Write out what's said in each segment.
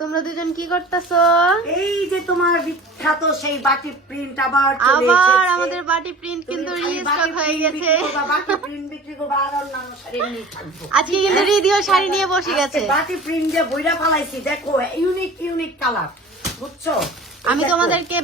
তোমরা দুজন কি করতেছো? এই যে তোমার বিখ্যাত সেই বাটি প্রিন্ট আবার চলে আবার আমাদের বাটি প্রিন্ট কিন্তু রিস্টক হয়ে গেছে। বাটি প্রিন্ট বিক্রি করবা আর অন্যান্য শাড়ি নিয়ে আজকে কিন্তু রিদিও শাড়ি নিয়ে বসে গেছে। বাটি প্রিন্ট যে বইরা পালাইছি দেখো ইউনিক ইউনিক কালার বুঝছ? আমি তোমাদেরকে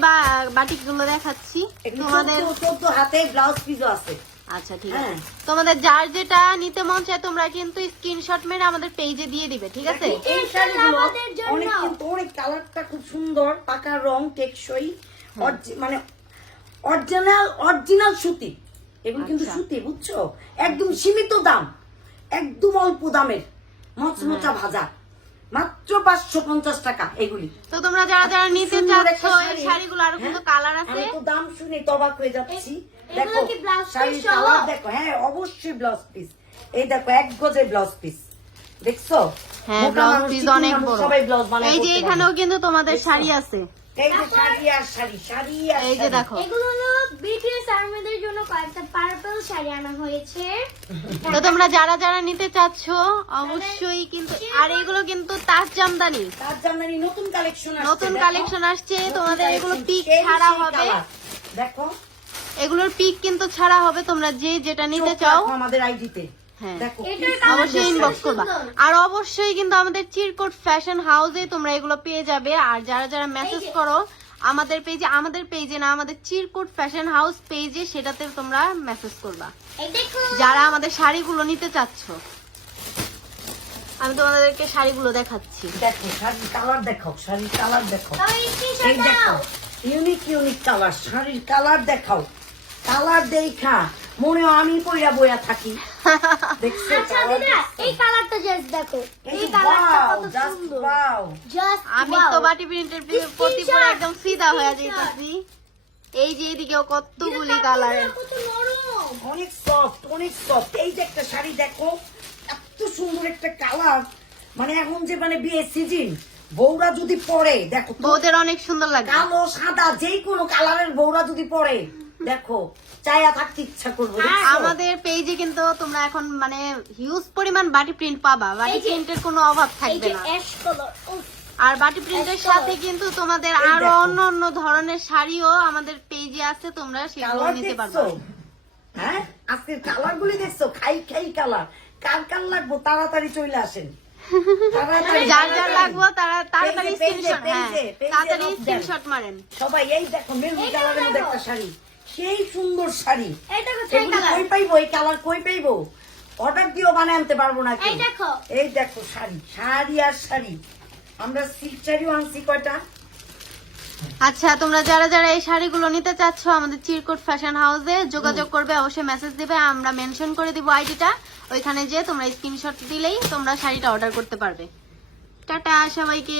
বাটিকগুলো দেখাচ্ছি। তোমাদের চোদ্দ হাতে ব্লাউজ পিসও আছে। আচ্ছা ঠিক আছে। হ্যাঁ। তোমাদের যার যেটা নিতে মন চায় তোমরা কিন্তু স্ক্রিনশট মেরে আমাদের পেজে দিয়ে দিবে ঠিক আছে? এই শাড়িগুলো আমাদের জন্য। অনেক কিন্তু অনেক কালারটা খুব সুন্দর পাকা রং টেকসই মানে অরিজিনাল অরিজিনাল সুতি। এগুলো কিন্তু আচ্ছা। সুতি বুঝছ? একদম সীমিত দাম একদম অল্প দামের মচমচা হ্যাঁ। ভাজা। মাত্র পাঁচশো পঞ্চাশ টাকা এগুলি। তো তোমরা যারা যারা নিতে চাচ্ছ এই শাড়িগুলো আরও কিন্তু হ্যাঁ, কালার আছে আমি তো তবাক হয়ে যাচ্ছি। দেখো শাড়ির কালার হ্যাঁ অবশ্যই ব্লাউজ পিস এই দেখো এক গজের ব্লাউজ পিস দেখছ? হ্যাঁ ব্লাউজ পিস অনেক বড়। সবাই ব্লাউজ বানায় এই যে এখানেও কিন্তু তোমাদের শাড়ি আছে। এই যে শাড়ি আর শাড়ি শাড়ি আর এই যে দেখো। এগুলো হলো বিটিএস আর্মিদের জন্য কয়েকটা পার্পল শাড়ি আনা হয়েছে। তো তোমরা যারা যারা নিতে চাচ্ছ অবশ্যই কিন্তু আর এগুলো কিন্তু তাজ জামদানি। তার জামদানি নতুন কালেকশন আসছে নতুন কালেকশন আসছে তোমাদের এগুলো পিক ছাড়া হবে। দেখো। এগুলোর পিক কিন্তু ছাড়া হবে তোমরা যে যেটা নিতে চাও। আমাদের আইডিতে হ্যাঁ। অবশ্যই ইনবক্স করবা। আর অবশ্যই কিন্তু আমাদের চিরকোট ফ্যাশন হাউসে তোমরা এগুলো পেয়ে যাবে। আর যারা যারা মেসেজ করো আমাদের পেজে আমাদের পেজে না আমাদের চিরকোট ফ্যাশন হাউস পেজে সেটাতে তোমরা মেসেজ করবা। যারা আমাদের শাড়িগুলো নিতে চাচ্ছ আমি তোমাদেরকে শাড়িগুলো দেখাচ্ছি। দেখো শাড়ির কালার দেখো শাড়ির কালার দেখো এই দেখো। দাও। ইউনিক ইউনিক কালার শাড়ির কালার দেখাও। কালার দেখা। মনে আমি পইরা বইয়া থাকি। দেখছ? আচ্ছা? এই কালারটা জাস্ট দেখো। এই এই যে কালারটা কত সুন্দর। জাস্ট আমি তো বাটি প্রিন্টের প্রতি পুরো একদম সিধা হয়ে যাইতেছি। এই যে এদিকেও কতগুলি কালার। অনেক সফট অনেক সফট এই যে একটা শাড়ি দেখো এত সুন্দর একটা কালার। মানে এখন যে মানে বিয়ে সিজন বউরা যদি পরে দেখো তো, বউদের অনেক সুন্দর লাগে। কালো সাদা যেই কোনো কালারের বউরা যদি পরে দেখো চায়া থাকতে ইচ্ছা করব। আমাদের পেজে কিন্তু তোমরা এখন মানে হিউজ পরিমাণ বাটি প্রিন্ট পাবা। বাটি প্রিন্টের কোনো অভাব থাকবে না। আর বাটি প্রিন্টের সাথে কিন্তু তোমাদের আরও অন্য অন্য ধরনের শাড়িও আমাদের পেজে আছে তোমরা সেগুলো কালার নিতে পারবে। হ্যাঁ? আজকের কালার গুলি দেখছ? খাই খাই কালার কার কার লাগবো? তাড়াতাড়ি চলে আসেন। যার যার লাগবো তারা তাড়াতাড়ি স্ক্রিনশট হ্যাঁ তাড়াতাড়ি স্ক্রিনশট মারেন। সবাই এই দেখো মেরুন কালারের মধ্যে একটা শাড়ি। সেই সুন্দর শাড়ি। এই দেখো ছয় এগুলো কই পাইবো? এই কালার কই পাইবো? অর্ডার দিয়েও বানায় আনতে পারব না এই দেখো। এই দেখো শাড়ি শাড়ি আর শাড়ি। আমরা সিল্ক শাড়িও আনছি কয়টা? আচ্ছা তোমরা যারা যারা এই শাড়িগুলো নিতে চাচ্ছ আমাদের চিরকোট ফ্যাশন হাউসে যোগাযোগ করবে অবশ্যই মেসেজ দিবে আমরা মেনশন করে দিব আইডিটা ওইখানে যে তোমরা স্ক্রিনশট দিলেই তোমরা শাড়িটা অর্ডার করতে পারবে। টাটা সবাইকে।